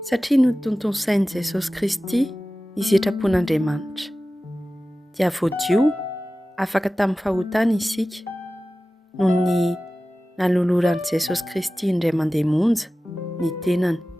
satria no tontony sain'i Jesosy Kristy izetrapon'Andriamanitra. Dia voadio afaka tamin'ny fahotana isika noho ny naloloran'i Jesosy Kristy indray mandeha monja ny tenany.